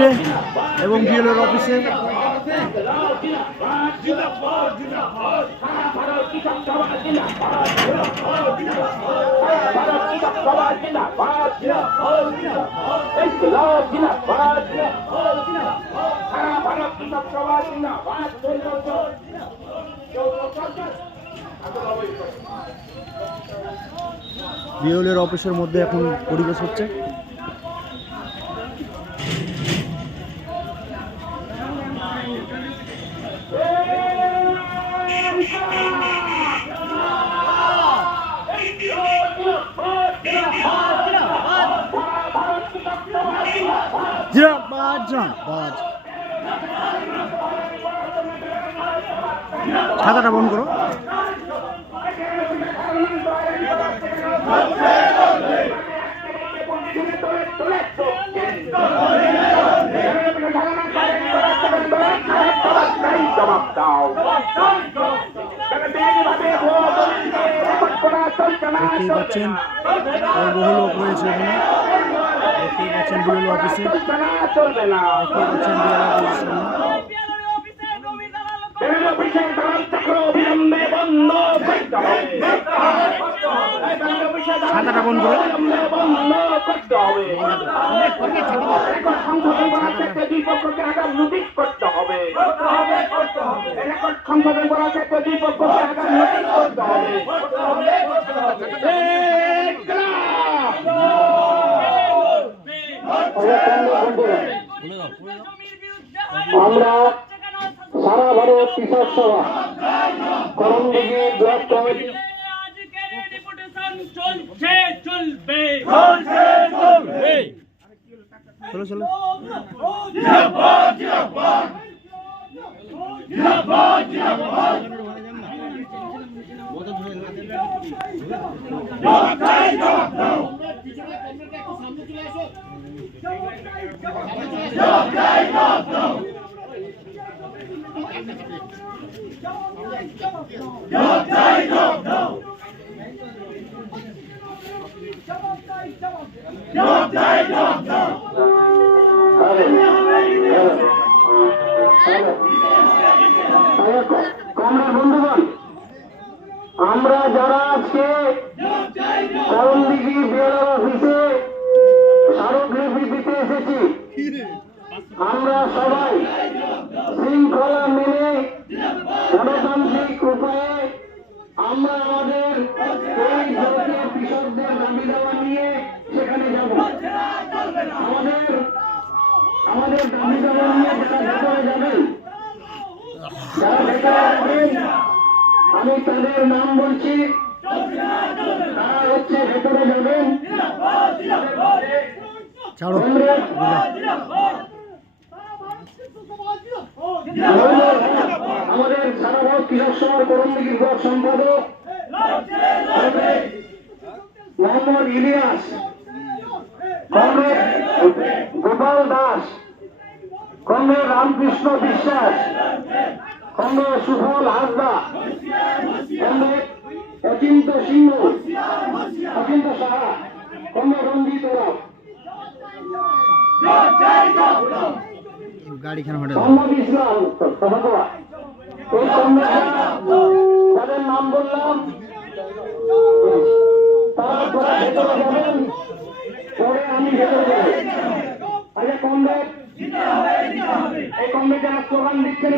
চলছে এবং বিএলওর অফিসে বিএলওর অফিসের মধ্যে এখন পরিবেশ হচ্ছে। ছাতাটা বন্ধ করো। দেখতেই পাচ্ছেন বহু লোক রয়েছে এখানে। দেখতেই পাচ্ছেন বিএলও অফিসে, দেখতেই পাচ্ছেন বিএলও অফিসের ছাতাটা বন্ধ করে আমরা সারা ভারত কৃষক সভা করণদিঘি ব্লক কমিটি চলো চলো বন্ধুগণ, আমরা যারা আজকে করণদিঘি বিএলও অফিসে স্মারকলিপি দিতে এসেছি, আমরা সবাই শৃঙ্খলা মেনে গণতান্ত্রিক উপায়ে আমরা আমাদের এই জাতীয় কৃষকদের দাবি দাওয়া নিয়ে সেখানে যাব। আমাদের দাবি দাওয়া নিয়ে যারা ভেতরে যাবেন, আমি তাদের নাম বলছি, তারা হচ্ছে ভেতরে যাবেন আমাদের সারা ভারত কৃষক সভার করণদিঘি ব্লক সম্পাদক মোহাম্মদ ইলিয়াস, কমরেড গোপাল দাস, কমরেড রামকৃষ্ণ বিশ্বাস, কমরেড সুফল হাসদা, কমরেড অচিন্ত সিংহ, অচিন্ত সাহা, কমরেড রঞ্জিত ওরাও, মোহাম্মদ ইসলাম, এই কমরেডরা তাদের নাম বললাম, তারা ভেতরে যাবেন, পরে আমি ভেতরে যাব। আচ্ছা কমরেড, এই কমরেড যারা স্লোগান দিচ্ছেন